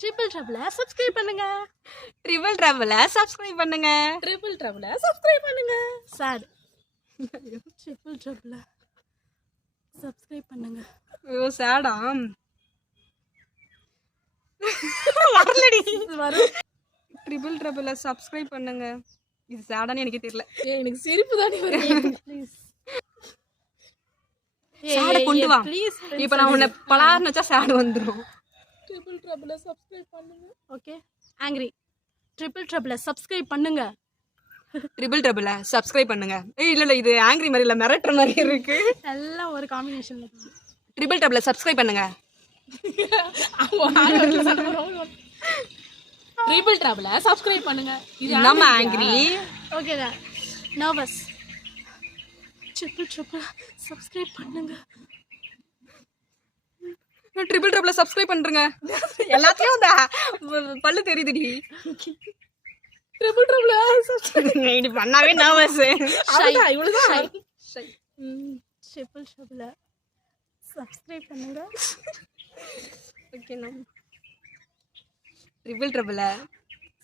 Triple ட்ரபிள subscribe பண்ணுங்க. Triple ட்ரபிள சப்ஸ்கிரைப் பண்ணுங்க. ட்ரிபிள் ட்ரபிள சப்ஸ்கிரைப் பண்ணுங்க. சார் ட்ரிபிள் ட்ரபிள சப்ஸ்கிரைப் பண்ணுங்க. ஐயோ சேடா வரலடி வரும். ட்ரிபிள் ட்ரபிள சப்ஸ்கிரைப் பண்ணுங்க. இது சேடான்னு எனக்கு தெரியல. எனக்கு சிரிப்பு தானே வருது. ப்ளீஸ் சேட கொண்டு வா. ப்ளீஸ் இப்போ நான் உன்னை பலார்னு வச்சா சேடு வந்துரும். ட்ரிபிள் ட்ரபிள சப்ஸ்கிரைப் பண்ணுங்க. ஓகே ஆங்கிரி ட்ரிபிள் ட்ரபிள சப்ஸ்கிரைப் பண்ணுங்க. ட்ரிபிள் ட்ரபிள சப்ஸ்கிரைப் பண்ணுங்க. இல்ல இது ஆங்கிரி மாதிரி இல்ல, மிரட்டுற மாதிரி இருக்கு. எல்லாம் ஒரு காம்பினேஷன்ல. ட்ரிபிள் ட்ரபிள சப்ஸ்கிரைப் பண்ணுங்க. ட்ரிபிள் ட்ரபிள சப்ஸ்கிரைப் பண்ணுங்க. இது நம்ம ஆங்கிரி. ஓகே தான். நர்வஸ். ட்ரிபிள் ட்ரபிள சப்ஸ்கிரைப் பண்ணுங்க. ட்ரிபிள் ட்ரபிள சப்ஸ்கிரைப் பண்றங்க. எல்லாத்தையும் பல்லு தெரியுதுடி. ட்ரிபிள் ட்ரபிள சப்ஸ்கிரைப் நீ பண்ணாவே நர்வஸ். அவ்வளவுதான் இவ்வளவுதான். ட்ரிபிள் ட்ரபிள சப்ஸ்கிரைப் பண்ணுங்க. ஓகே நம்ம ட்ரிபிள் ட்ரபிள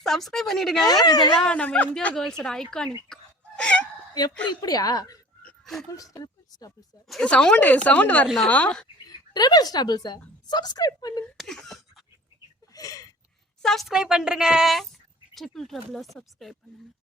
சப்ஸ்கிரைப் பண்ணிடுங்க. இதெல்லாம் நம்ம இந்தியா கேர்ள்ஸோட ஐகானிக். எப்படி இப்படியா? சவுண்ட் வரணும். ட்ரிபிள் ஸ்டபிள் சார் சப்ஸ்கிரைப் பண்ணுங்க. சப்ஸ்கிரைப் பண்றங்க. ட்ரிபிள் ட்ரபிள சப்ஸ்கிரைப் பண்ணுங்க.